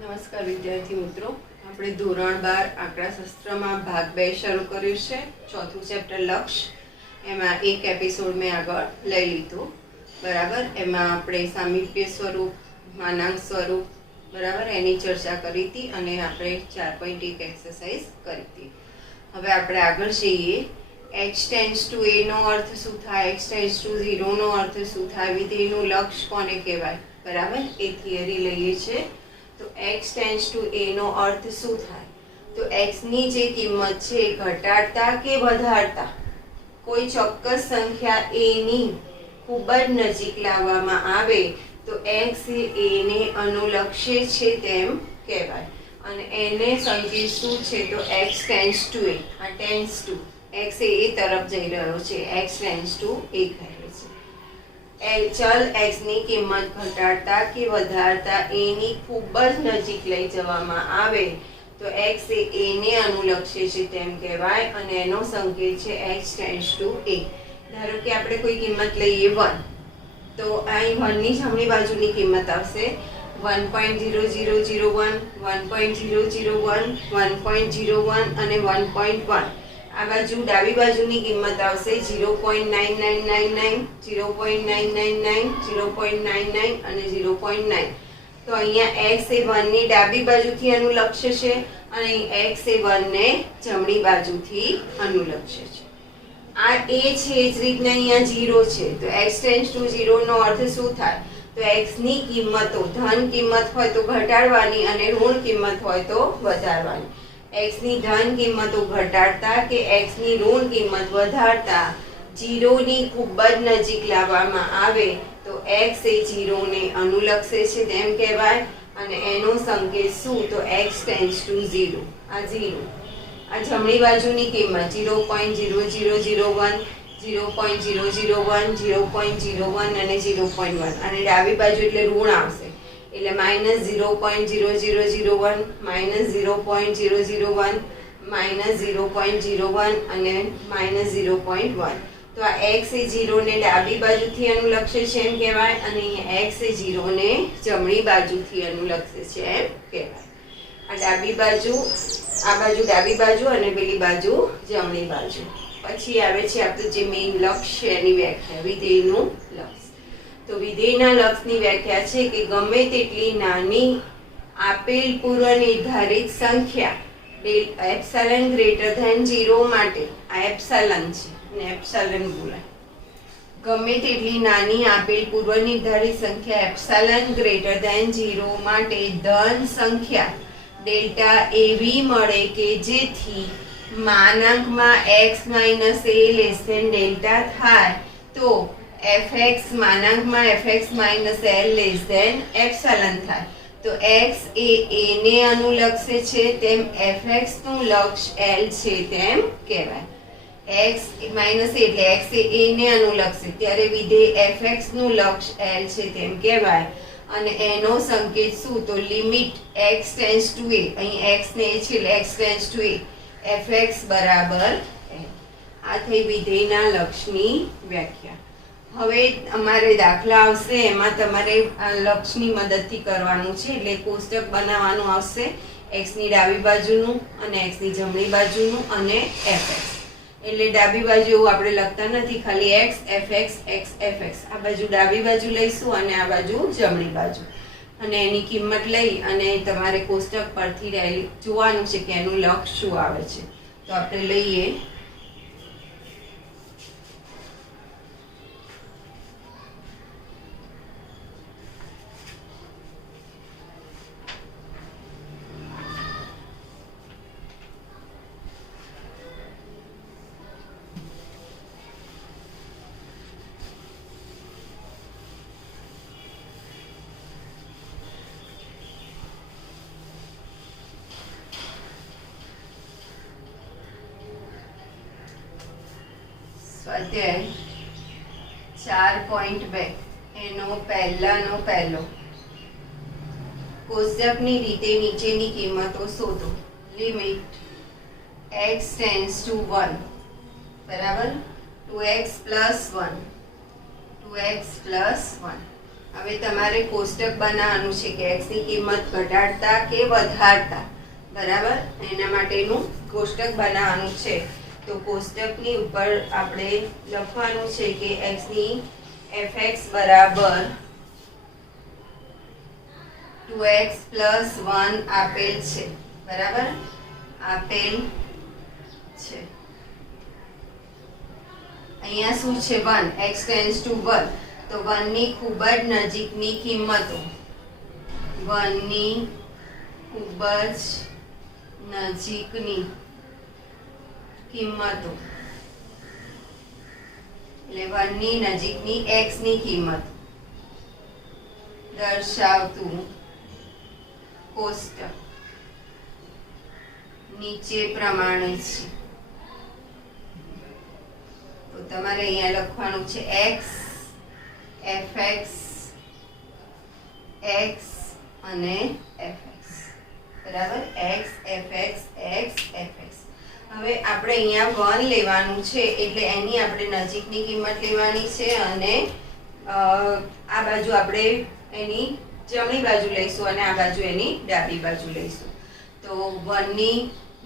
નમસ્કાર વિદ્યાર્થી મિત્રો, આપણે ધોરણ 12 આંકડાશાસ્ત્રમાં ભાગ 2 શરૂ કર્યું છે. ચોથું ચેપ્ટર લક્ષ્ય. એમાં એક એપિસોડ મેં આગળ લઈ લીધો, બરાબર. એમાં આપણે સામીપ્ય સ્વરૂપ, માનાંક સ્વરૂપ, બરાબર, એની ચર્ચા કરી હતી અને આપણે 4.1 એક્સરસાઇઝ કરી હતી. હવે આપણે આગળ જઈએ. x ટેન્ડ્સ ટુ a નો અર્થ શું થાય, x ટેન્ડ્સ ટુ 0 નો અર્થ શું થાય, વિધેયનું લક્ષ્ય કોને કહેવાય, બરાબર, એ થિયરી લઈએ છીએ. તો x ટેન્ડ્સ ટુ a નો અર્થ શું થાય? તો x ની જે કિંમત છે એ ઘટાડતા કે વધારતા કોઈ ચોક્કસ સંખ્યા a ની ખૂબ જ નજીક લાવવામાં આવે તો x એ a ને અનુલક્ષે છે તેમ કહેવાય. અને એને સંકેત શું છે? તો x ટેન્ડ્સ ટુ a. આ tends to x A a તરફ જઈ રહ્યો છે, x ટેન્ડ્સ ટુ a કહે છે. ચલ x ની કિંમત ઘટાડતા કે વધારતા a ની ખૂબ જ નજીક લઈ જવામાં આવે તો x એ a ને અનુલક્ષે છે તેમ કહેવાય અને એનો સંકેત છે x ટેન્ડ્સ ટુ a. ધારો કે આપણે કોઈ કિંમત લઈએ 1, તો અહીં 1 ની જમણી બાજુની કિંમત આવશે 1.0001, 1.001, 1.01 અને 1.1. આ બાજુ ડાબી બાજુની કિંમત આવશે 0.9999, 0.999, 0.99 અને 0.9. તો અહીંયા x એ 1 ની ડાબી બાજુથી અનુલક્ષે છે અને x એ 1 ને જમણી બાજુથી અનુલક્ષે છે. આ a છે, એ જ રીતના અહીંયા 0 છે. તો x ટેન્ડ્સ ટુ 0 નો અર્થ શું થાય? તો x ની કિંમતો ધન કિંમત હોય તો ઘટાડવાની અને ઋણ કિંમત હોય તો વધારવાની. x ની ધન કિંમતો ઘટાડતા કે x ની ઋણ કિંમત વધારતા 0 ની ખૂબ જ નજીક લાવવામાં આવે તો x એ 0 ને અનુલક્ષે છે તેમ કહેવાય અને એનો સંકેત શું? તો x ટેન્ડ્સ ટુ 0. આ 0. આ જમણી બાજુની કિંમત 0.0001, 0.001, 0.01 અને 0.1 અને ડાબી બાજુ એટલે ઋણ આવશે એટલે -0.0001, -0.001, -0.01 અને -0.1. તો આ x એ 0 ને ડાબી બાજુથી અનુલક્ષે છે એમ કહેવાય અને અહીંયા x એ 0 ને જમણી બાજુથી અનુલક્ષે છે એમ કહેવાય. આ ડાબી બાજુ, આ બાજુ ડાબી બાજુ અને પેલી બાજુ જમણી બાજુ. પછી આવે છે આપણું જે મેઇન લક્ષ્ય, એની વ્યાખ્યા, વિધેયનું લક્ષ્ય. તો વિધેયના લક્ષ્યની વ્યાખ્યા છે કે ગમે તેટલી નાની આપેલ પૂર્વ નિર્ધારિત સંખ્યા એપ્સિલન ગ્રેટર ધેન 0 માટે, આ એપ્સિલન છે ને એપ્સિલન બોલાય. ગમે તેટલી નાની આપેલ પૂર્વ નિર્ધારિત સંખ્યા એપ્સિલન ગ્રેટર ધેન 0 માટે ધન સંખ્યા ડેલ્ટા એવી મળે કે જેથી માનાંકમાં x minus a less than delta થાય તો fx માનાંકમાં fx minus l less than epsilon થાય. તો x એ a ને અનુલક્ષે છે તેમ fx નું લક્ષ્ય l છે તેમ કહેવાય. x માઇનસ એટલે x એ a ને અનુલક્ષે ત્યારે વિધેય fx નું લક્ષ્ય l છે તેમ કહેવાય અને એનો સંકેત શું? તો limit x tends to a, અહીં x ને a છે એટલે x tends to a, fx બરાબર l. આ થઈ વિધેયના લક્ષ્યની વ્યાખ્યા. હવે અમારે દાખલા આવશે, એમાં તમારે આ લક્ષ્યની મદદથી કરવાનું છે એટલે કોષ્ટક બનાવવાનું આવશે x ની ડાબી બાજુનું અને x ની જમણી બાજુનું અને fx. એટલે ડાબી બાજુ એવું આપણે લખતા નથી, ખાલી x fx x fx. આ બાજુ ડાબી બાજુ લઈશું અને આ બાજુ જમણી બાજુ અને એની કિંમત લઈ અને તમારે કોષ્ટક પરથી જોવાનું છે કે એનું લક્ષ્ય શું આવે છે. તો આપણે લઈએ. સ્વાધ્યાય 4.2 એનો પહેલાનો પહેલો. કોષ્ટકની રીતે નીચેની કિંમતો શોધો. લિમિટ x ટેન્ડ્સ ટુ 1 બરાબર 2x પ્લસ 1, 2x પ્લસ 1 હવે તમારે કોષ્ટક બનાવવાનું છે કે x ની કિંમત ઘટાડતા કે વધારતા, બરાબર? એના માટેનું કોષ્ટક બનાવવાનું છે. તો કોષ્ટકની ઉપર આપણે લખવાનું છે કે x ની fx બરાબર 2x + 1 આપેલ છે, બરાબર? આપેલ છે. અહીંયા શું છે? 1, x → 1. તો 1 ની ખૂબ જ નજીકની કિંમતો, 1 ની ખૂબ જ નજીકની કિંમતો એટલે 1 ની નજીકની x ની કિંમત દર્શાવતું કોષ્ટક નીચે પ્રમાણે છે. તો તમારે અહીંયા લખવાનું છે x, fx, x અને fx, બરાબર? x, fx, x, fx. હવે આપણે અહીંયા 1 લેવાનું છે એટલે એની આપણે નજીકની કિંમત લેવાની છે અને આ બાજુ આપણે એની જમણી બાજુ લઈશું અને આ બાજુ એની ડાબી બાજુ લઈશું. તો 1 ની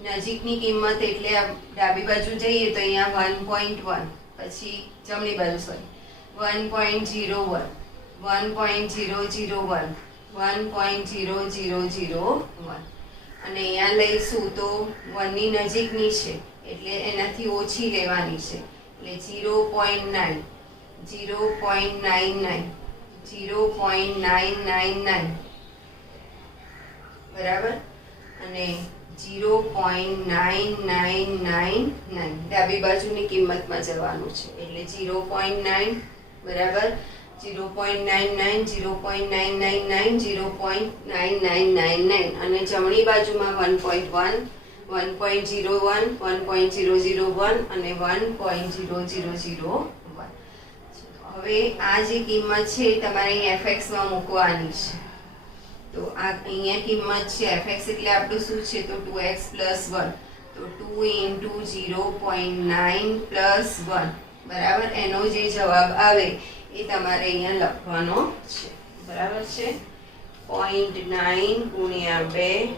નજીકની કિંમત એટલે ડાબી બાજુ જઈએ તો અહીંયા 1.1, પછી જમણી બાજુ 1.01, 1.001, 1.0001 અને અહીંયા લઈશું તો 1 ની નજીકની છે એટલે એનાથી ઓછી લેવાની છે એટલે 0.9, 0.99, 0.999, બરાબર? અને 0.9999 ડાબી બાજુની કિંમતમાં જવાનું છે એટલે 0.9, બરાબર? 0.99, 0.999, 0.9999 અને જમણી બાજુમાં 1.1, 1.01, 1.001 અને 1.0001. હવે આ જે કિંમત છે તમારે અહીં fx માં મૂકવાની છે. તો આ અહીંયા કિંમત છે fx એટલે આપણું શું છે? તો 2x + 1. તો 2 × 0.9 + 1, બરાબર? એનો જે જવાબ આવે એ તમારે અહીંયા લખવાનો છે, બરાબર છે? 0.9 × 2,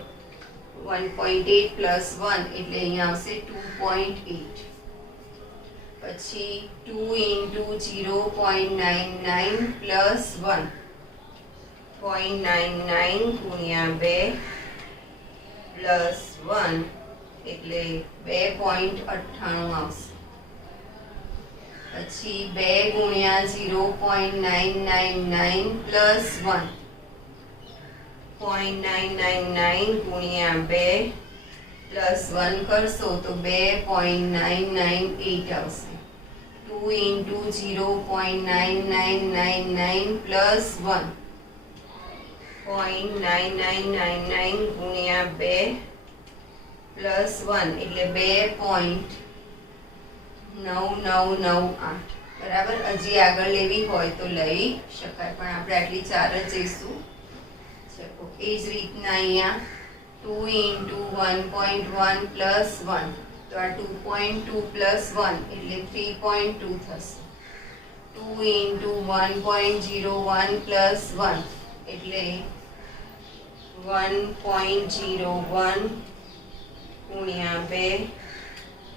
1.8 + 1 એટલે અહીંયા આવશે 2.8. પછી 2 × 0.99 + 1, 0.99 × 2 + 1 એટલે 2.98 આવશે. પછી 2 × 0.999 + 1, 0.999 × 2 + 1 કરશો તો 2.998 આવશે. 2 × 0.9999 + 1, 0.9999 × 2 + 1 એટલે 2.9998, બરાબર? હજી આગળ લેવી હોય તો લઈ શકાય પણ આપણે આટલી 4 જ જઈશું. એ જ રીતના અહીંયા 2 × 1.1 + 1 તો આ 2.2 + 1 એટલે 3.2 થશે. 2 × 1.01 + 1 એટલે 1.01 × 2,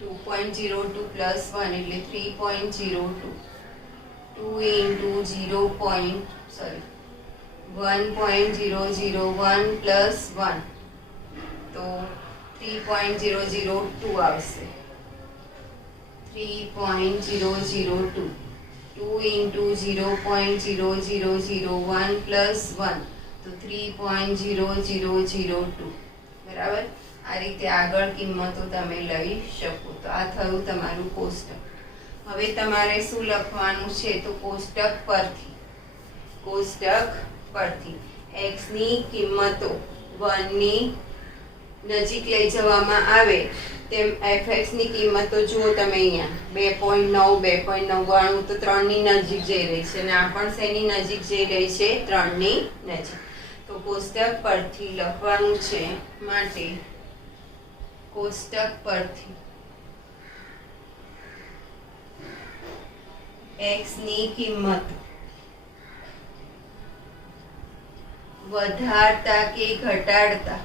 2.02 + 1 એટલે 3.02. 2 × 1.001 + 1 તો 3.002 આવશે. 3.002. 2 × 0.0001 + 1 તો 3.0002, બરાબર? આ રીતે આગળ કિંમતો તમે લઈ શકો. તો આ થયું તમારું કોષ્ટક. હવે તમારે શું લખવાનું છે? તો કોષ્ટક પરથી x ની કિંમતો 1 ની નજીક લઈ જવામાં આવે તેમ fx ની કિંમતો જુઓ તમે અહીંયા 2.9, 2.99 તો 3 ની નજીક જઈ રહી છે અને આ પણ શેની નજીક જઈ રહી છે? 3 ની નજીક. તો કોષ્ટક પરથી લખવાનું છે માટે કોષ્ટક પરથી x ની કિંમત વધારતા કે ઘટાડતા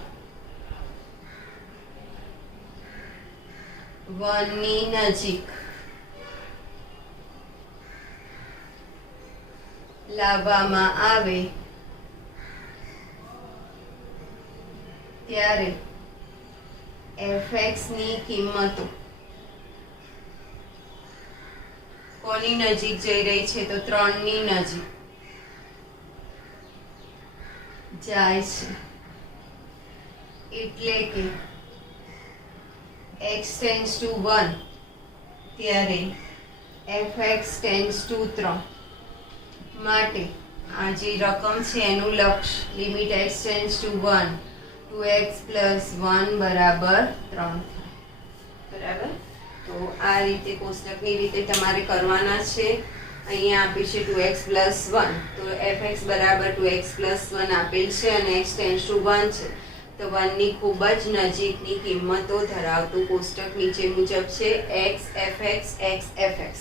1 ની નજીક લાવવામાં આવે ત્યારે fx ની કિંમતો કોની નજીક જઈ રહી છે? તો 3 ની નજીક જાય છે. એટલે કે x ટેન્ડ્સ ટુ 1 ત્યારે fx ટેન્ડ્સ ટુ 3 માટે આ જે રકમ છે એનું લક્ષ limit x tends two 1 2x + 1 બરાબર 3 બરાબર. તો આ રીતે કોષ્ટકની રીતે તમારે કરવાના છે. અહીંયા આપી છે 2x + 1 તો fx બરાબર 2x + 1 આપેલ છે અને x ટેન્ડ્સ ટુ 1 છે તો 1 ની ખૂબ જ નજીકની કિંમતો ધરાવતું કોષ્ટક નીચે મુજબ છે. x fx x fx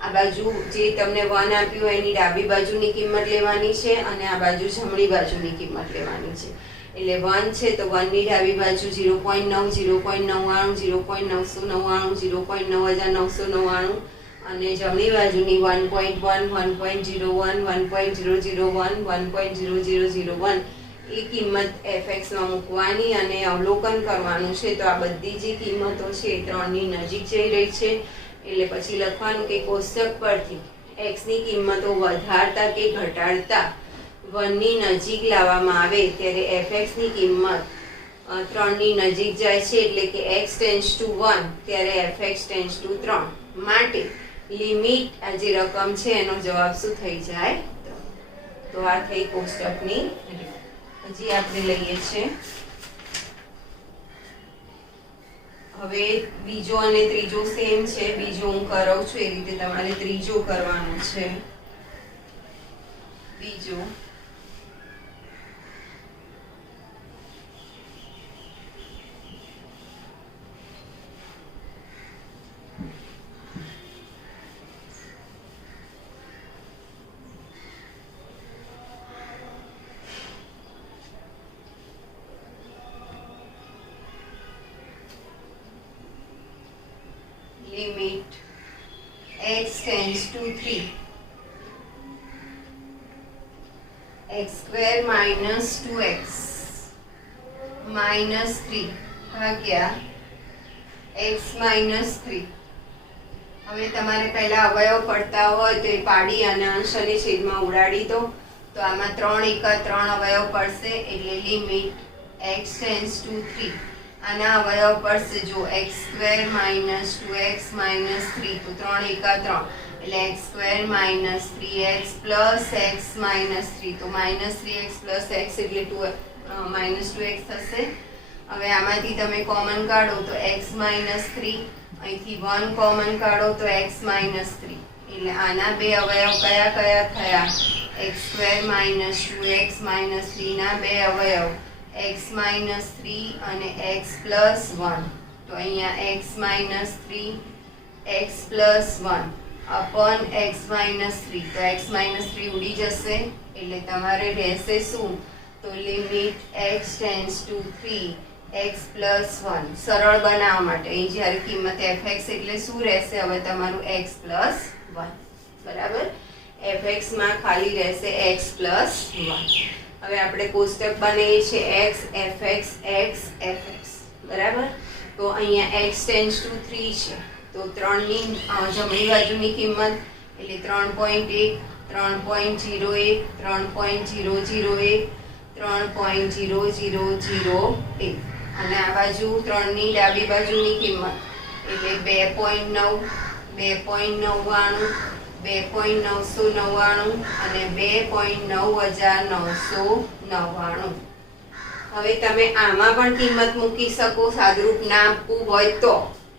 આ બાજુ જે તમને 1 આપ્યું એની ડાબી બાજુની કિંમત લેવાની છે અને આ બાજુ જમણી બાજુની કિંમત લેવાની છે. એટલે 1 છે તો 1 ની ડાબી બાજુ 0.9 0.99 0.999 0.9999 અને જમણી બાજુની 1.1 1.01 1.001 1.0001 એ કિંમત fx માં મૂકવાની અને અવલોકન કરવાનું છે. તો આ બધી જે કિંમતો છે એ 3 ની નજીક જઈ રહી છે. એટલે પછી લખવાનું કે કોષ્ટક પરથી x ની કિંમતો વધારતા કે ઘટાડતા 1 ની નજીક લાવવામાં આવે ત્યારે fx ની કિંમત 3 ની નજીક જાય છે. એટલે કે x ટેન્ડ્સ ટુ 1 ત્યારે fx ટેન્ડ્સ ટુ 3 માટે લિમિટ આ જે રકમ છે એનો જવાબ શું થઈ જાય? તો આ થઈ કોષ્ટકની. હજી આપણે લઈએ છે હવે બીજો અને ત્રીજો સેમ છે. બીજો હું કરાવું છું એ રીતે તમારે ત્રીજો કરવાનો છે. બીજો limit x tends to 3 x square minus 2x minus 3 ભાગ્યા x minus 3. હવે તમારે પહેલા અવયવ પડતા હોય તો એ પાડી અને અંશ અને છેદમાં ઉડાડી દો. તો આમાં 3 એકા 3 અવયવ પડશે એટલે લિમિટ x tends to 3 આના અવયવ પડશે જો x square minus 2x minus 3 તો 3 એકા 3 એટલે x square minus 3x plus x minus 3 તો minus 3x plus x એટલે minus 2x થશે. હવે આમાંથી તમે કોમન કાઢો તો x minus 3 અહીંથી 1 કોમન કાઢો તો x minus 3 એટલે આના બે અવયવ કયા કયા થયા? x square minus 2x minus 3 ના બે અવયવ x minus 3 અને x plus 1 તો અહીંયા x minus 3 x plus 1 upon x minus 3 તો x minus 3 ઉડી જશે એટલે તમારે રહેશે શું? તો limit x tends to 3 x plus 1 સરળ બનાવવા માટે અહીં જ્યારે કિંમત fx એટલે શું રહેશે? હવે તમારું x plus 1 બરાબર. fx માં ખાલી રહેશે x plus 1. હવે આપણે કોષ્ટક બનાવીએ છીએ x fx x fx બરાબર. તો અહીંયા x tends to 3 છે તો 3 ની જમણી બાજુની કિંમત એટલે 3.1 3.01 3.001 3.0001 અને આ બાજુ 3 ની ડાબી બાજુની કિંમત એટલે 2.9 2.99 2.999 અને 2.9999. હવે તમે આમાં પણ કિંમત મૂકી શકો. સાદુરૂપ ના આપવું હોય તો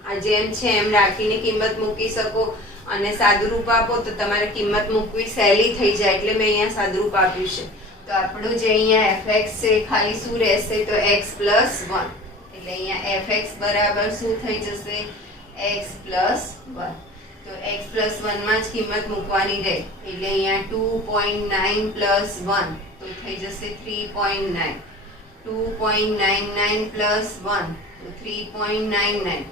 આ જેમ છે એમ રાખીને કિંમત મૂકી શકો અને સાદુરૂપ આપો તો તમારે કિંમત મૂકવી સહેલી થઈ જાય એટલે મેં અહીંયા સાદુરૂપ આપ્યું છે. તો આપણું જે અહીંયા fx છે ખાલી શું રહેશે? તો x plus 1 એટલે અહીંયા fx બરાબર શું થઈ જશે? x plus 1 તો x plus 1 માં જ કિંમત મૂકવાની રહે એટલે અહીંયા 2.9 plus 1 તો થઈ જશે 3.9. 2.99 પ્લસ 1 તો 3.99.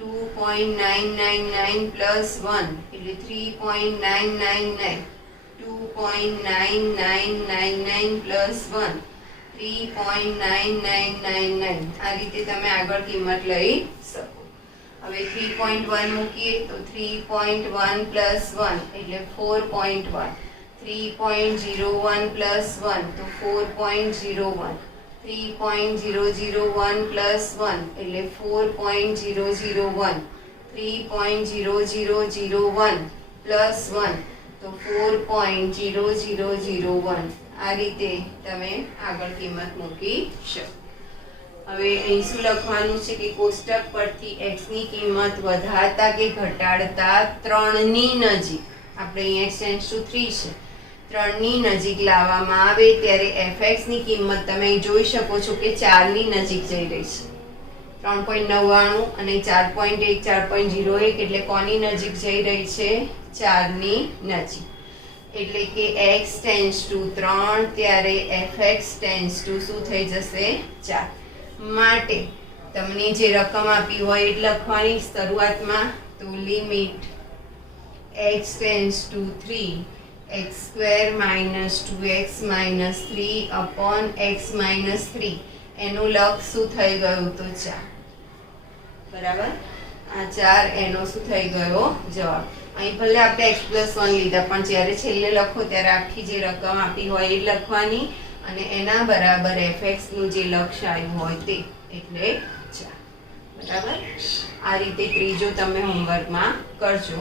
2.999 પ્લસ 1 એટલે 3.999. 2.9999 પ્લસ 1 3.9999. આ રીતે તમે આગળ કિંમત લઈ શકો. હવે 3.1 મૂકીએ તો 3.1 પ્લસ 1 એટલે 4.1. 3.01 પ્લસ 1 તો 4.01. 3.001 પ્લસ 1 એટલે 4.001. 3.0001 પ્લસ 1 તો 4.0001. આ રીતે તમે આગળ કિંમત મૂકી શકો. હવે અહીં શું લખવાનું છે કે કોષ્ટક પરથી x ની કિંમત વધારતા કે ઘટાડતા 3 ની નજીક, આપણે અહીં x → 3 છે, 3 ની નજીક લાવવામાં આવે ત્યારે fx ની કિંમત તમે જોઈ શકો છો કે 4 ની નજીક જઈ રહી છે. 3.99 અને 4.1 4.01 એટલે કોની નજીક જઈ રહી છે? 4 ની નજીક. એટલે કે x → 3 ત્યારે fx → શું થઈ જશે? 4. માટે તમને જે રકમ આપી હોય એ લખવાની શરૂઆતમાં. તો limit x → 3 x² - 2x - 3 upon x - 3 એનું લખ શું થઈ ગયું? તો 4. બરાબર, આ 4 એનો શું થઈ ગયો? જવાબ. અહીં ભલે આપણે x+1 લીધા પણ જ્યારે છેલ્લે લખો ત્યારે આખી જે રકમ આપી હોય એ લખવાની અને એના બરાબર fx નું જે લક્ષ આવ્યું હોય તે, એટલે 4. બરાબર, આ રીતે ત્રીજો તમે હોમવર્કમાં કરજો.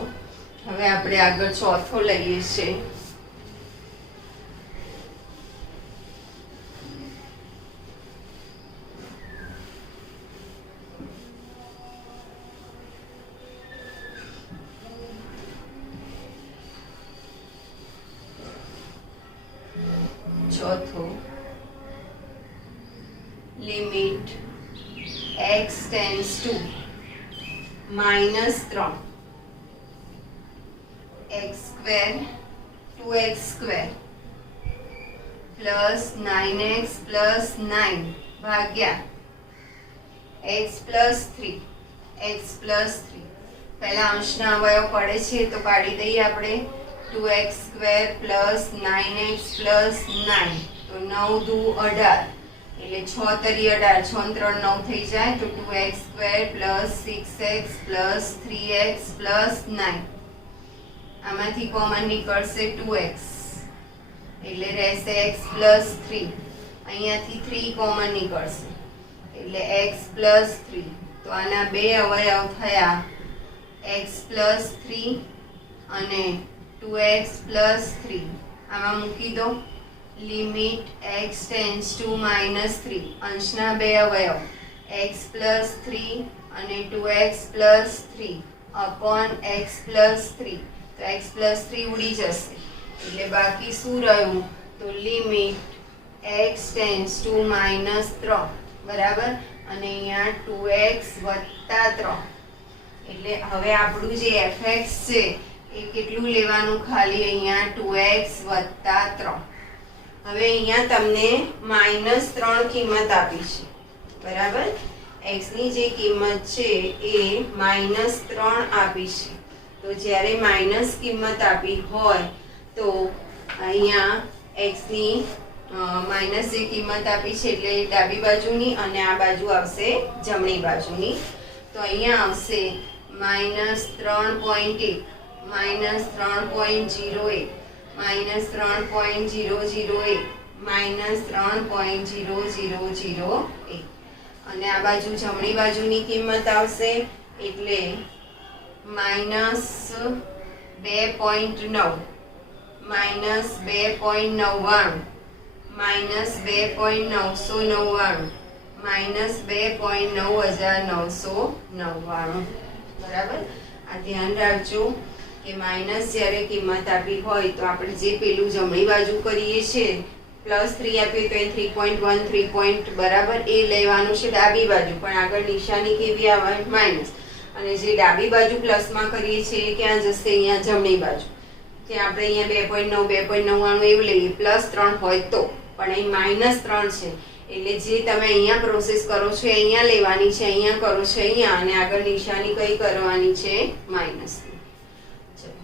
હવે આપણે આગળ ચોથો લઈએ છીએ. ચોથો, limit x → -3 x² 2x² plus 9x plus 9 ભાગ્યા x+3 x+3. પહેલા અંશના અવયવ પડે છે તો કાઢી દઈએ આપણે. 2x² પ્લસ 9x પ્લસ 9 તો 9 દુ 18 એટલે 6 તરી 18, 6 3 9 થઈ જાય તો 2x² plus 6x plus 3x plus 9. આમાંથી કોમન નીકળશે 2x એટલે રહેશે x+3. અહીંયાથી 3 કોમન નીકળશે એટલે x+3. તો આના બે અવયવ થયા x+3 અને 2x+3. આમાં મૂકી દો. લિમિટ x → -3 અંશના બે અવયવ x+3 અને 2x+3 upon x+3. તો x+3 ઉડી જશે એટલે બાકી શું રહ્યું? તો લિમિટ x → -3. બરાબર, અને અહીંયા 2x + 3 એટલે હવે આપણું જે fx છે એ કેટલું લેવાનું? ખાલી અહીંયા 2x + 3. હવે અહીંયા તમને -3 કિંમત આપી છે. બરાબર, x ની જે કિંમત છે એ -3 આપી છે. તો જ્યારે માઇનસ કિંમત આપી હોય તો અહીંયા x ની માઇનસ જે કિંમત આપી છે એટલે ડાબી બાજુની અને આ બાજુ આવશે જમણી બાજુની. તો અહીંયા આવશે -3.1 -3.01 -3.001 -3.0001 અને આ બાજુ જમણી બાજુની કિંમત આવશે એટલે -2.9 -2.99 -2.999 -2.9999. બરાબર, આ ધ્યાન રાખજો કે માઇનસ જ્યારે કિંમત આપી હોય તો આપણે જે પેલું જમણી બાજુ કરીએ છીએ +3 આપીએ તો એ 3.1 3 બરાબર એ લેવાનું છે ડાબી બાજુ, પણ આગળ નિશાની કેવી આવે? માઇનસ. અને જે ડાબી બાજુ પ્લસમાં કરીએ છીએ ક્યાં જશે? અહીંયા જમણી બાજુ. ત્યાં આપણે અહીંયા 2.9 2.99 એવું લઈએ, +3 હોય તો પણ અહીં -3 છે એટલે જે તમે અહીંયા પ્રોસેસ કરો છો એ અહીંયા લેવાની છે, અહીંયા કરો છો અહીંયા, અને આગળ નિશાની કઈ કરવાની છે? માઇનસની.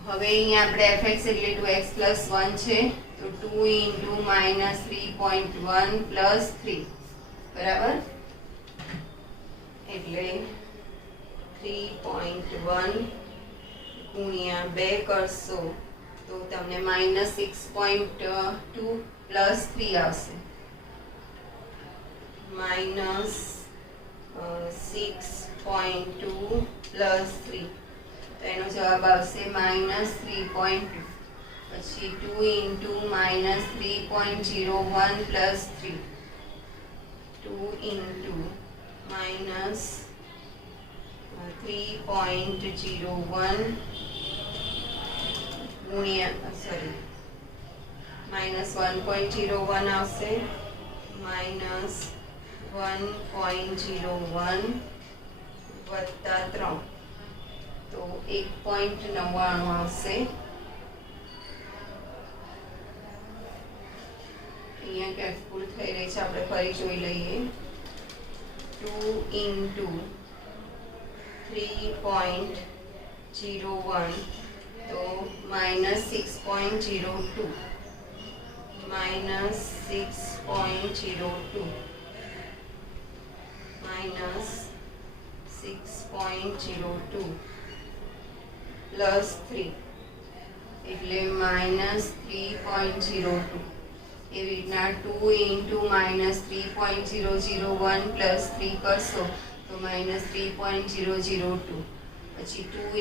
હવે અહીંયા આપણે fx એટલે 2x + 1 છે તો 2 × -3.1 + 3 બરાબર, એટલે 3.1 ગુણ્યા 2 કરશો તો તમને -6.2 + 3 આવશે, -6.2 + 3 તો એનો જવાબ આવશે -3.2. પછી 2 × -3.01 + 3, 2 × -3.01 ગુણ્યા -1.01 આવશે, -1.01 વત્તા 3 તો 1.99 આવશે. અહીંયા ક્યાંક ભૂલ થઈ રહી છે, આપણે ફરી જોઈ લઈએ. 2 × 3.01 તો -6.02, -6.02 + 3 એટલે -3.02. એવી રીતના 2 × -3.001 + 3 કરશો તો -3.002. પછી 2 ×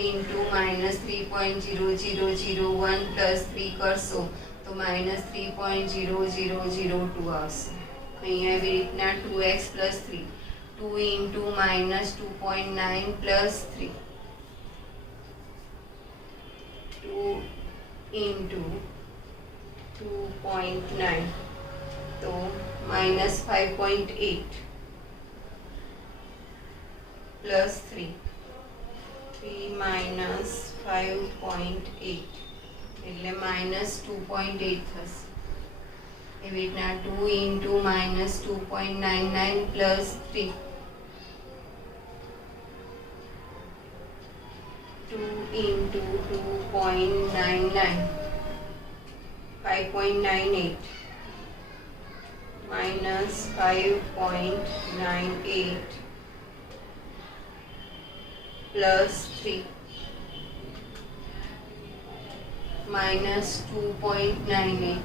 -3.0001 + 3 કરશો તો -3.0002 આવશે. અહીંયા એવી રીતના 2x + 3, 2 × -2.9 + 3, 2 × 2.9 તો -5.8 + 3, 3 - 5.8 એટલે -2.8 થશે. એવી રીતના 2 × -2.99 + 3, 2 × 2.99 5.98 -5.98 + 3 -2.98,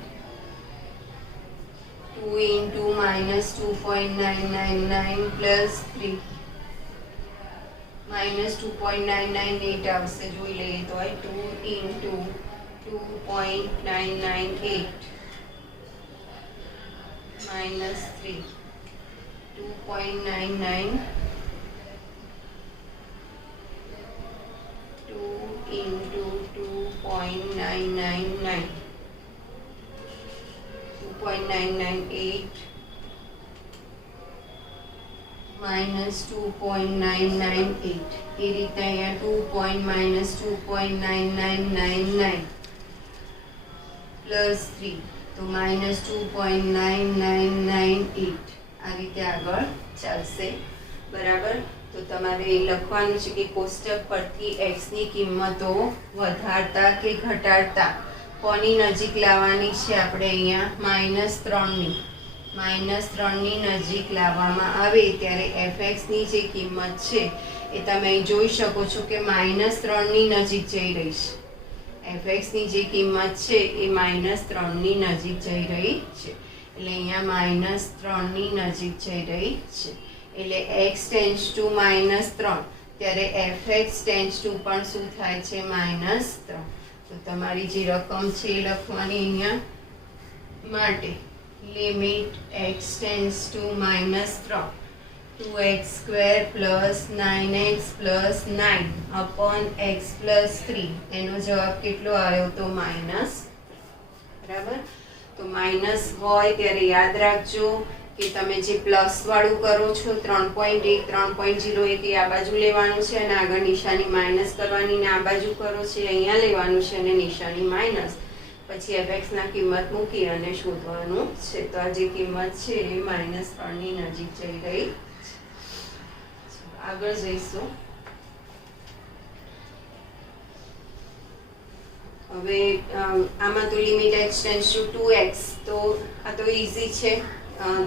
2 × -2.999 + 3 -2.998 આવશે. જોઈ લઈએ તો 2 × 2.998 -3, 2.99, 2 × 2.999, 2.998 -2.998. એ રીતે અહીંયા 2.-2.9999 + 3 તો -2.9998. આ રીતે આગળ ચાલશે બરાબર. તો તમારે એ લખવાનું છે કે કોષ્ટક પરથી x ની કિંમતો વધારતા કે ઘટાડતા કોની નજીક લાવવાની છે? આપણે અહીંયા -3ની નજીક લાવવામાં આવે ત્યારે fx ની જે કિંમત છે એ તમે અહીં જોઈ શકો છો કે -3ની નજીક જઈ રહી છે. fx ની જે કિંમત છે એ -3ની નજીક જઈ રહી છે, એટલે અહીંયા -3ની નજીક જઈ રહી છે. એટલે x → -3 ત્યારે fx → પણ શું થાય છે? -3. તો તમારી જે રકમ છે એ લખવાની અહીંયા માટે limit x → -3 2x² + 9x + 9 upon x + 3 એનો જવાબ કેટલો આવ્યો? તો માઇનસ. બરાબર. તો માઇનસ હોય ત્યારે યાદ રાખજો કે તમે જે પ્લસ વાળું કરો છો 3.1 3.01 એ આ બાજુ લેવાનું છે અને આગળ નિશાની માઇનસ કરવાની, ને આ બાજુ કરો છે અહીંયા લેવાનું છે અને નિશાની માઇનસ. પછી fx ના કિંમત મૂકી અને શોધવાનું છે. તો આ જે કિંમત છે એ -3 ની નજીક જઈ રહી છે. આગળ જઈશું. હવે આમાં તો limit x tends two 2x, તો આ તો ઈઝી છે.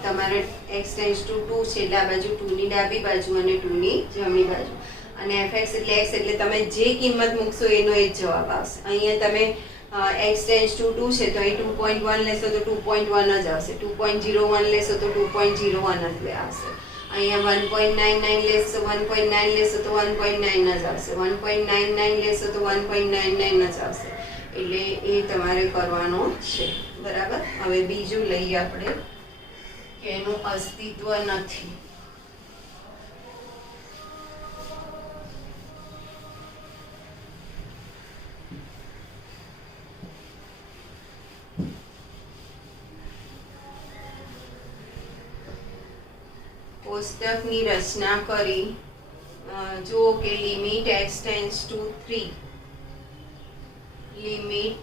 તમારે x ટેન્ડ્સ ટુ 2 છે એટલે આ બાજુ 2 ની ડાબી બાજુ અને 2 ની જમણી બાજુ, અને fx એટલે x એટલે તમે જે કિંમત મૂકશો એનો એ જ જવાબ આવશે. અહીંયા તમે x ટેન્ડ્સ ટુ 2 છે તો અહીં 2.1 લેશો તો 2.1 જ આવશે. 2.01 લેશો તો 2.01 જ આવશે. અહીંયા 1.99 લેશો 1.9 લેશો તો 1.9 જ આવશે. 1.99 લેશો તો 1.99 જ આવશે. એટલે એ તમારે કરવાનો છે. બરાબર. હવે બીજું લઈએ આપણે કે એનું અસ્તિત્વ નથી. કોષ્ટકની રચના કરી જુઓ કે limit x tends two 3, limit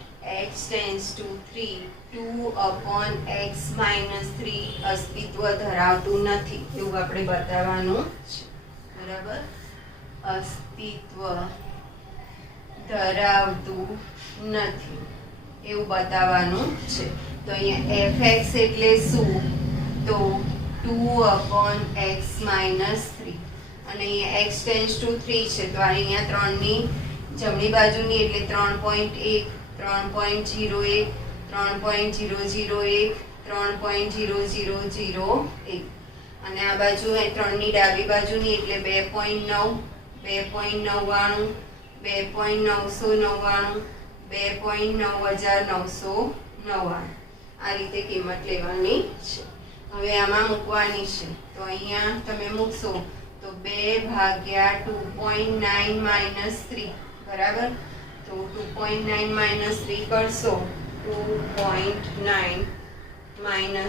x tends two 3 2/x - 3 અસ્તિત્વ ધરાવતું નથી એવું આપણે બતાવવાનું છે. બરાબર. અસ્તિત્વ ધરાવતું નથી એવું બતાવવાનું છે. તો અહીંયા fx એટલે શું? તો 2/x - 3, અને અહીંયા x ટેન્ડ્સ ટુ 3 છે તો અહીંયા 3 ની જમણી બાજુની એટલે 3.1 3.01 3.001 3.0001, અને આ બાજુ 3 ની ડાબી બાજુની એટલે 2.9 2.99 2.999 2.9999 આ રીતે કિંમત લેવાની છે. હવે આમાં મૂકવાની છે. તો અહીંયા તમે મૂકશો તો 2/2.9 - 3, બરાબર. તો 2.9 - 3 કરશો 2.9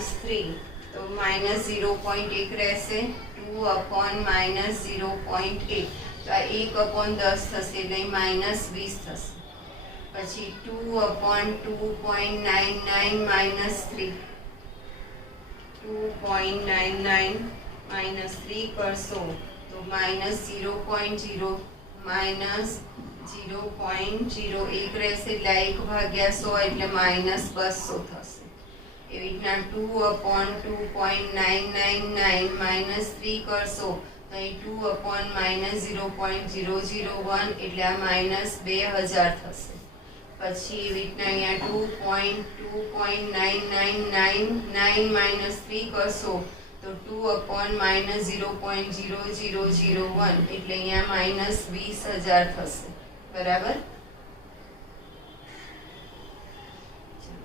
- 3 તો -0.1 રહેશે. 2/-0.1 તો આ 1/10 થશે એટલે -20 થશે. પછી 2/2.99 - 3 2.99 - 3 કરશો તો -0.01 રહેશે એટલે 1/100 એટલે -200 થશે. એવી રીતના 2/2.999 - 3 કરશો તો અહીં 2/-0.001 એટલે આ -2000 થશે. પછી એવી રીતના અહીંયા 2.2.9999 - 3 કરશો તો 2/-0.0001 એટલે અહીંયા -20000 થશે. બરાબર.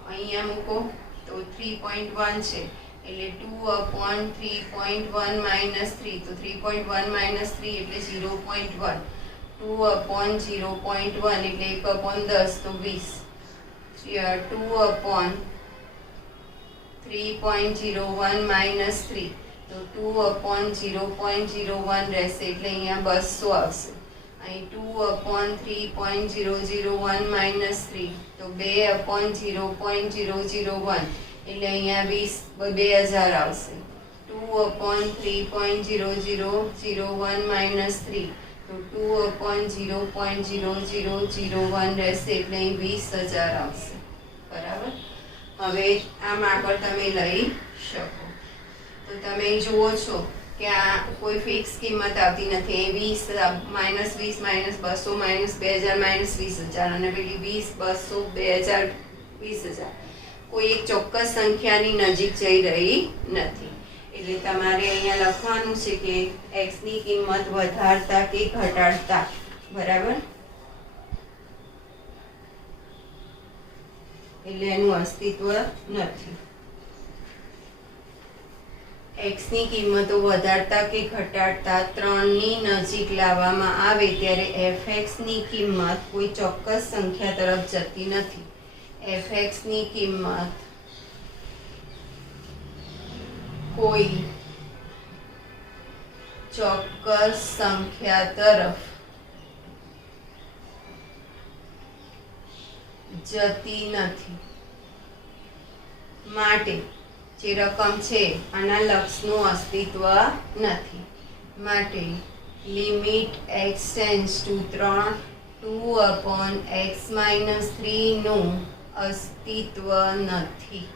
અહીંયા મૂકો તો 3.1 છે એટલે 2/3.1 - 3 તો 3.1 - 3 એટલે 0.1. 2/0.1 એટલે 1/10 તો 20. 2/3.01 - 3 તો 2/0.01 રહેશે એટલે અહીંયા 200 આવશે. અહીં 2/3.001 - 3 તો 2/0.001 એટલે અહીંયા 2000 આવશે. 2/3.0001 - 3 તો 2/0.0001 રહેશે એટલે અહીં 20000 આવશે. બરાબર. હવે આમ આગળ તમે લઈ શકો. તો તમે જુઓ છો કે આ કોઈ ફિક્સ કિંમત આવતી નથી. અહીં 20 -20 -200 -2000 -20000, અને પેલી 20 200 2000 20000 કોઈ એક ચોક્કસ સંખ્યાની નજીક જઈ રહી નથી. એટલે તમારે અહીંયા લખવાનું છે કે x ની કિંમત વધારતા કે ઘટાડતા. બરાબર. એટલે એનું અસ્તિત્વ નથી. x ની કિંમતો વધારતા કે ઘટાડતા 3 ની નજીક લાવવામાં આવે ત્યારે fx ની કિંમત કોઈ ચોક્કસ સંખ્યા તરફ જતી નથી. fx ની કિંમત કોઈ ચોક્કસ સંખ્યા તરફ જતી નથી. માટે જે રકમ છે આના લક્ષનું અસ્તિત્વ નથી. માટે limit x tends two 3 2/x-3 નું અસ્તિત્વ નથી.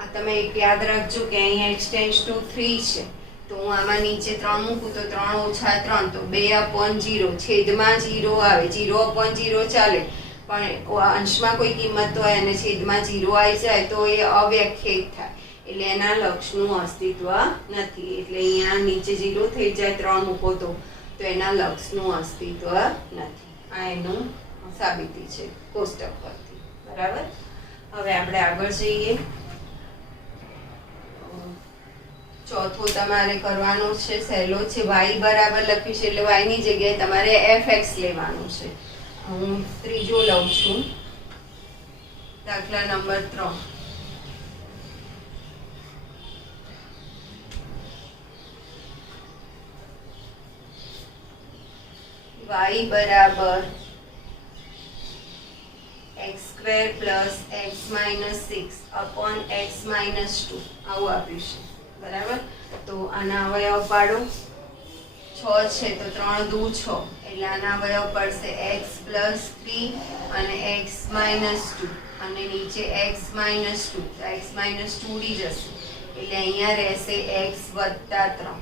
આ તમે એક યાદ રાખજો કે અહીં x ટેન્ડ્સ ટુ 3 છે તો હું આમાં નીચે 3 મૂકું તો 3 ઓછા 3 તો 2/0 છેદમાં 0 આવે. 0/0 ચાલે પણ અંશમાં કોઈ કિંમત હોય અને છેદમાં 0 આવી જાય તો એ અવ્યાખ્યાયિત થાય એટલે એના લક્ષનું અસ્તિત્વ નથી. એટલે અહીંયા નીચે 0 થઈ જાય 3 મૂકો તો એના લક્ષનું અસ્તિત્વ નથી. આ એનું સાબિતી છે કોષ્ટક પરથી. બરાબર. હવે આપણે આગળ જઈએ. ચોથો તમારે કરવાનો છે સહેલો છે. y બરાબર લખ્યું છે એટલે y ની જગ્યાએ તમારે fx લેવાનું છે. હું ત્રીજો લઉં છું. દાખલા નંબર 3. y બરાબર x² + x-6 upon x-2 આવું આપ્યું છે. બરાબર. તો આના અવયવ પાડો. 6 છે તો 3 દુ 6 એટલે આના અવયવ પડશે x + 3 અને x-2 અને નીચે x-2 તો x-2 ઉડી જશે એટલે અહીંયા રહેશે x + 3.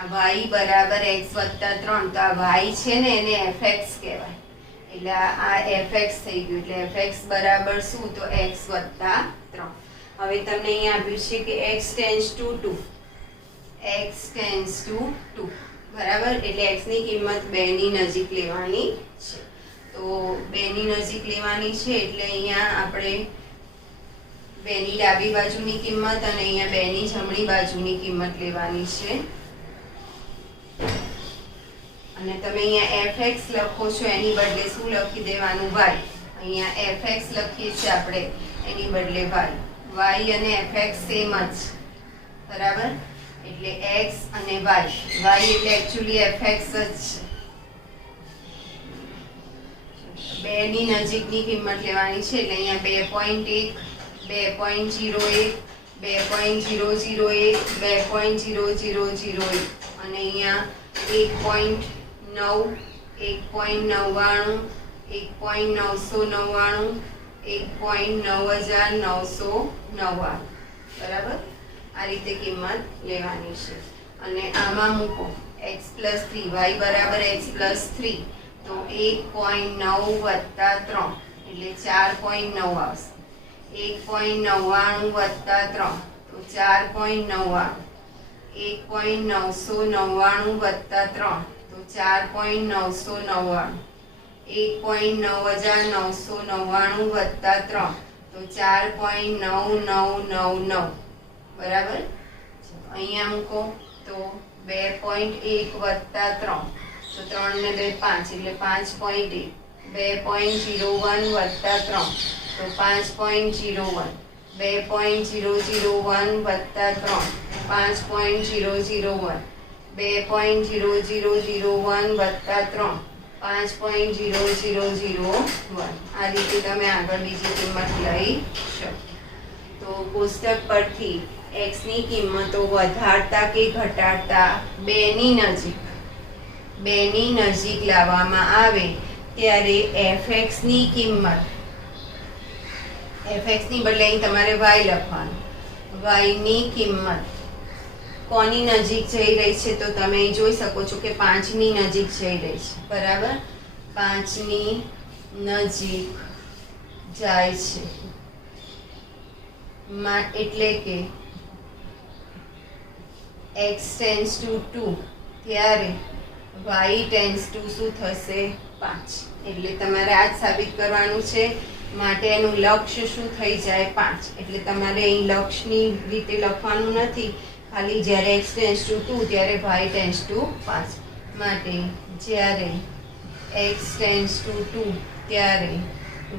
આ y બરાબર x + 3 તો આ y છે ને એને fx કહેવાય એટલે આ fx થઈ ગયું એટલે fx બરાબર શું તો x + 3. હવે તમને અહીંયા આપ્યું છે કે x tends two 2 x tends two 2 બરાબર એટલે x ની કિંમત 2 ની નજીક લેવાની છે. તો 2 ની નજીક લેવાની છે એટલે અહીંયા આપણે 2 ની ડાબી બાજુની કિંમત અને અહીંયા 2 ની જમણી બાજુની કિંમત લેવાની છે. અને તમે અહીંયા fx લખો છો એની બદલે શું લખી દેવાનું y. અહીંયા fx લખીએ છીએ આપણે એની બદલે y અને fx સેમ જ બરાબર એટલે x અને y એટલે એકચ્યુઅલી fx જ છે. 2 ની નજીકની કિંમત લેવાની છે એટલે અહીંયા 2.1 2.01 2.0001 અને અહીંયા 1.9 1.99 1.999 1.9999 બરાબર આ રીતે કિંમત લેવાની છે. અને આમાં મૂકો x + 3 y બરાબર x + 3 તો 1.9 + 3 એટલે 4.9 આવશે. 1.99 + 3 તો 4.99 1.999 + 3 તો 4.999 1.9999 + 3 તો 4.9999 બરાબર. અહીંયા મૂકો તો 2.1 + 3 તો 3 ને 2 5 એટલે 5.1 2.01 + 3 તો 5.01 2.001 + 3 5.001 2.0001 + 3 5.0001 આ રીતે તમે આગળ બીજી કિંમત લઈ શકો. તો કોષ્ટક પરથી x ની કિંમતો વધારતા કે ઘટાડતા 2 ની નજીક લાવવામાં આવે ત્યારે fx ની કિંમત fx ની બદલે અહીં તમારે y લખવાનું. y ની કિંમત કોની નજીક જઈ રહી છે તો તમે અહીં જોઈ શકો છો કે 5 ની નજીક જઈ રહી છે બરાબર. 5 ની નજીક જાય છે એટલે કે x ટેન્ડ્સ ટુ 2 ત્યારે y ટેન્ડ્સ ટુ શું થશે 5 એટલે તમારે આ જ સાબિત કરવાનું છે. માટે એનું લક્ષ્ય શું થઈ જાય 5 એટલે તમારે અહીં લક્ષની રીતે લખવાનું નથી. ખાલી જ્યારે x ટેન્ડ્સ ટુ 2 ત્યારે y ટેન્ડ્સ ટુ 5 માટે જ્યારે x ટેન્ડ્સ ટુ 2 ત્યારે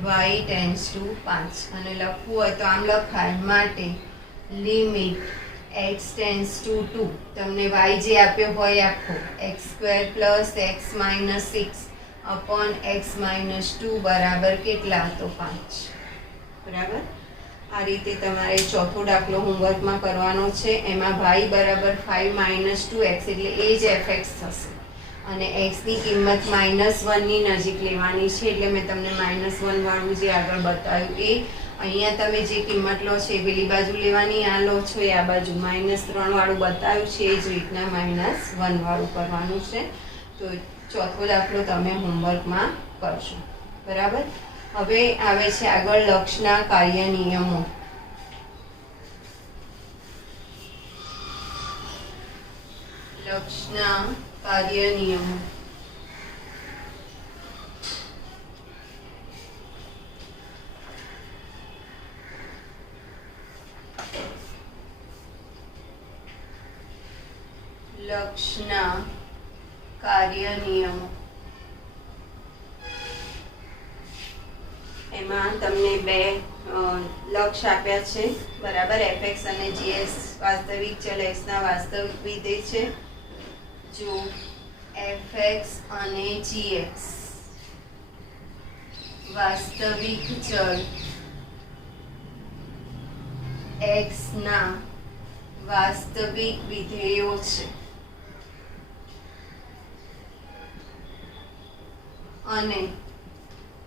y ટેન્ડ્સ ટુ 5 અને લખવું હોય તો આમ લખાય. માટે લિમિટ x ટેન્ડ્સ ટુ 2 તમને y જે આપ્યો હોય આખો x² + x-6 upon x-2 બરાબર કેટલા તો 5 બરાબર. આ રીતે તમારે ચોથો દાખલો હોમવર્કમાં કરવાનો છે. એમાં y બરાબર 5 - 2x એટલે એ જ fx થશે અને x ની કિંમત -1 ની નજીક લેવાની છે એટલે મેં તમને -1 વાળું જે આગળ બતાવ્યું એ. અહીંયા તમે જે કિંમત લો છો એ પેલી બાજુ લેવાની, આ લો છો એ આ બાજુ. -3 વાળું બતાવ્યું છે એ જ રીતના -1 વાળું કરવાનું છે. તો ચોથો દાખલો તમે હોમવર્કમાં કરશો. બરાબર. હવે આવે છે આગળ લક્ષના કાર્ય નિયમો. લક્ષના કાર્ય નિયમો. લક્ષના કાર્ય નિયમો. એમાં તમને બે લક્ષ આપ્યા છે. બરાબર. fx અને gx વાસ્તવિક ચલ x ના વાસ્તવિક વિધેય છે. જો fx અને gx વાસ્તવિક ચલ x ના વાસ્તવિક વિધેયો છે અને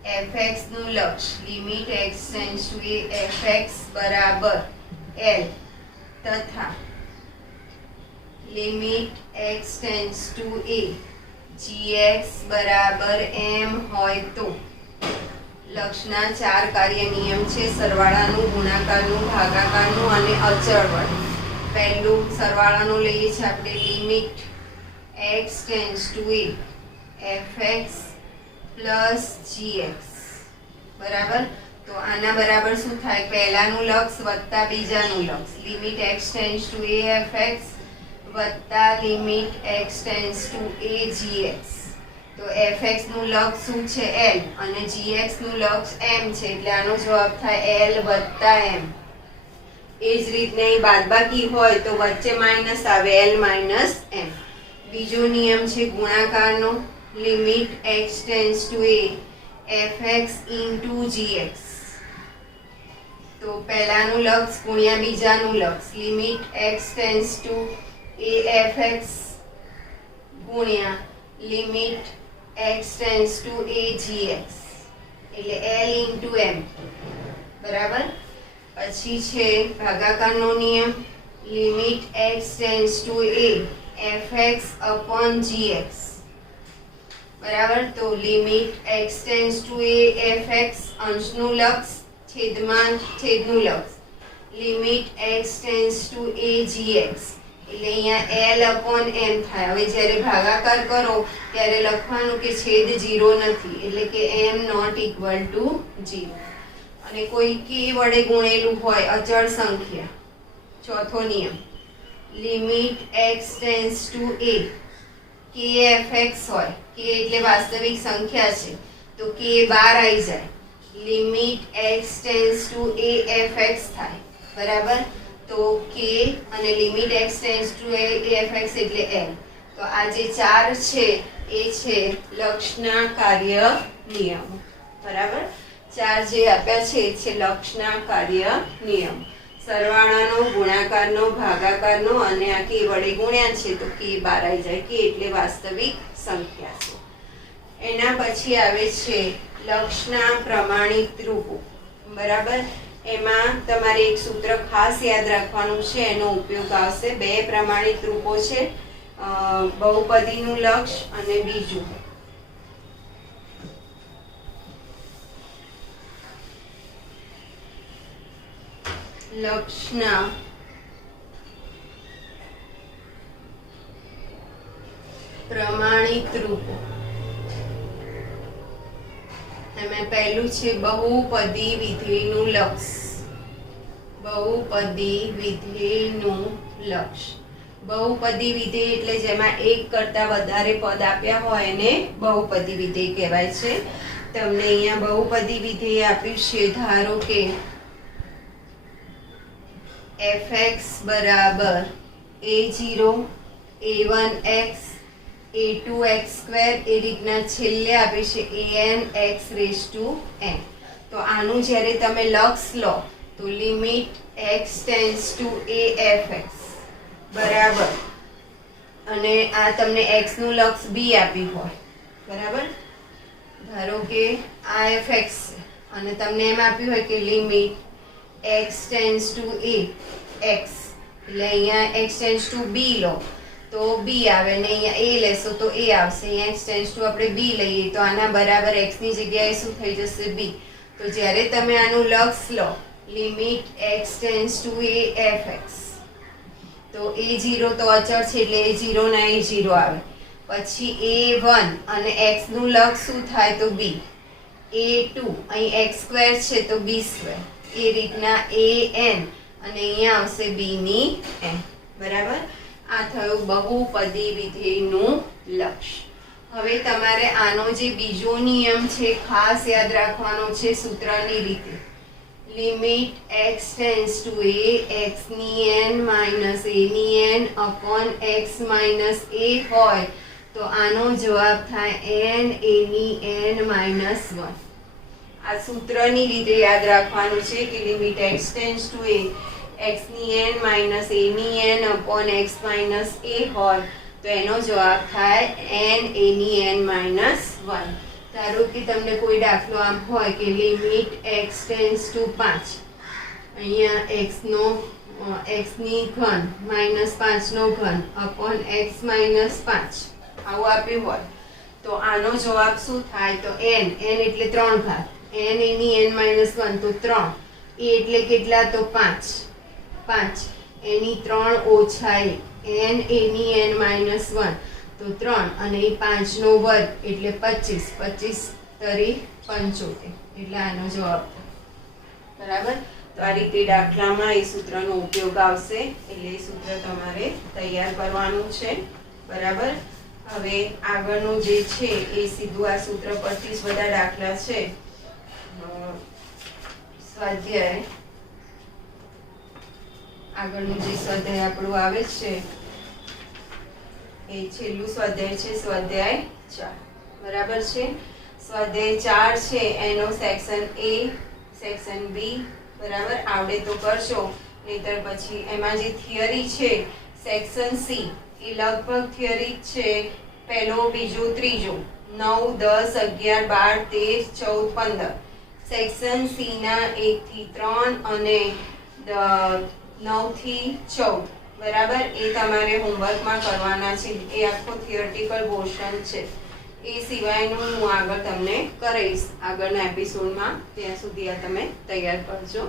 fx નું લક્ષ limit x tends to a fx બરાબર l તથા limit x tends to a gx બરાબર m હોય તો લક્ષના 4 કાર્ય નિયમ છે. સરવાળાનું, ગુણાકારનું, ભાગાકારનું અને અચળ વડે. પહેલું સરવાળાનું લઈએ છીએ આપણે. Limit x tends to a fx plus gx બરાબર. તો આના બરાબર શું થાય? પહેલાનું લક્ષ વત્તા બીજાનું લક્ષ. Limit x tends to a fx વત્તા limit x tends to a gx. તો fx નું લક્ષ શું છે? l અને gx નું લક્ષ m છે એટલે આનો જવાબ થાય l વત્તા m. એ જ રીતને બાદબાકી હોય તો વચ્ચે માઇનસ આવે, l માઇનસ m. બીજો નિયમ છે ગુણાકારનો. Limit x tends to a fx into gx. તો પહેલાનું લક્ષ ગુણ્યા બીજાનું લક્ષ. Limit x tends to a fx ગુણ્યા limit x tends to a gx એટલે l ઇન્ટુ m. બરાબર. પછી છે ભાગાકારનો નિયમ. Limit x tends to a fx upon gx બરાબર. તો limit x tends to a fx અંશનું લક્ષ છેદમાં છેદનું લક્ષ. Limit x tends to a gx એટલે અહીંયા l અપોન m થાય. હવે જ્યારે ભાગાકાર કરો ત્યારે લખવાનું કે છેદ 0 નથી એટલે કે m નોટ ઇક્વલ ટુ 0. અને કોઈ k વડે ગુણેલું હોય અચળ સંખ્યા. ચોથો નિયમ. Limit x tends to a k fx હોય. k એટલે વાસ્તવિક સંખ્યા છે તો k બહાર આવી જાય. Limit x tends to a fx થાય. બરાબર. તો k અને limit x tends to a fx એટલે l. તો આ જે 4 છે એ છે લક્ષના કાર્ય નિયમો. બરાબર. 4 જે આપ્યા છે એ છે લક્ષના કાર્ય નિયમ. સરવાળાનો, ગુણાકારનો, ભાગાકારનો અને આ કે વડે ગુણ્યા છે તો કે બહાર આવી જાય. કે એટલે વાસ્તવિક સંખ્યા છે. એના પછી આવે છે લક્ષના પ્રમાણિત રૂપો. બરાબર. એમાં તમારે એક સૂત્ર ખાસ યાદ રાખવાનું છે, એનો ઉપયોગ આવશે. 2 પ્રમાણિત રૂપો છે, બહુપદીનું લક્ષ અને બીજું લક્ષના પ્રમાણિત રૂપો. એમાં પહેલું છે બહુપદી વિધેયનું લક્ષ. બહુપદી વિધેયનું લક્ષ. બહુપદી વિધેય એટલે જેમાં એક કરતા વધારે પદ આપ્યા હોય એને બહુપદી વિધેય કહેવાય છે. તમને અહીંયા બહુપદી વિધેય આપ્યું છે. ધારો કે fx બરાબર a0 a1x a2x2 એ રીતના છેલ્લે આપે છે an x raised to n. તો આનું જ્યારે તમે લક્ષ લો તો limit x tends to a fx બરાબર, અને આ તમને x નું લક્ષ b આપ્યું હોય બરાબર, ધારો કે આ fx છે અને તમને એમ આપ્યું હોય કે limit x tends to a x, એટલે અહીંયા x ટેન્ડ્સ ટુ b લો તો b આવે ને અહીંયા a લેશો તો a આવશે, અહીંયા x ટેન્ડ્સ ટુ આપણે b લઈએ તો આના બરાબર x ની જગ્યાએ શું થઈ જશે b. તો જ્યારે તમે આનું લક્ષ લો limit x tends to a fx, તો a0 તો અચળ છે એટલે a0 ના a0 આવે, પછી a1 અને x નું લક્ષ શું થાય તો b, a2 અહીં x સ્ક્વેર છે તો b સ્ક્વેર, એ રીતના an અને અહીંયા આવશે b ની n બરાબર. આ થયું બહુપદી વિધેયનું લક્ષ. હવે તમારે આનો જે બીજો નિયમ છે ખાસ યાદ રાખવાનો છે સૂત્રની રીતે, limit x tends to a x ની n માઇનસ a ની n upon x minus a હોય તો આનો જવાબ થાય n a ની n માઇનસ 1. આ સૂત્રની રીતે યાદ રાખવાનું છે કે limit x tends to a x ની n માઇનસ a ની n upon x minus a હોય તો એનો જવાબ થાય n a ની n માઇનસ 1. ધારો કે તમને કોઈ દાખલો આમ હોય કે લિમિટ x ટેન્ડ્સ ટુ 5, અહીંયા x ની ઘન માઇનસ 5 નો ઘન અપોન x માઇનસ 5 આવું આપ્યું હોય તો આનો જવાબ શું થાય તો n એટલે 3 ઘાત, n a ની n માઇનસ 1 તો 3, એ એટલે કેટલા તો 5 એની 3 ઓછા 1, n a ની n માઇનસ 1 તો 3 અને એ 5 નો વર્ગ એટલે 25 તરી 75 એટલે આનો જવાબ બરાબર. તો આ રીતે દાખલામાં એ સૂત્રનો ઉપયોગ આવશે એટલે એ સૂત્ર તમારે તૈયાર કરવાનું છે બરાબર. હવે આગળનું જે છે એ સીધું આ સૂત્ર પરથી જ બધા દાખલા છે. સ્વાધ્યાય આગળનું જે સ્વાધ્યાય આપણું આવે છે એ છેલ્લું સ્વાધ્યાય છે સ્વાધ્યાય 4 બરાબર છે. સ્વાધ્યાય 4 છે એનો સેક્શન A સેક્શન B બરાબર આવડે તો કરશો, નહીતર પછી એમાં જે થિયરી છે સેક્શન C એ લગભગ થિયરી છે પહેલો બીજો ત્રીજો 9 10 11 12 13 14 15, સેક્શન C ના 1 થી 3 અને 9 થી 14 બરાબર. એ તમારે હોમવર્કમાં કરવાના છે, એ આખો થિયરિટિકલ પોર્શન છે. એ સિવાયનું હું આગળ તમને કરાવીશ આગળના એપિસોડમાં, ત્યાં સુધી આ તમે તૈયાર કરજો.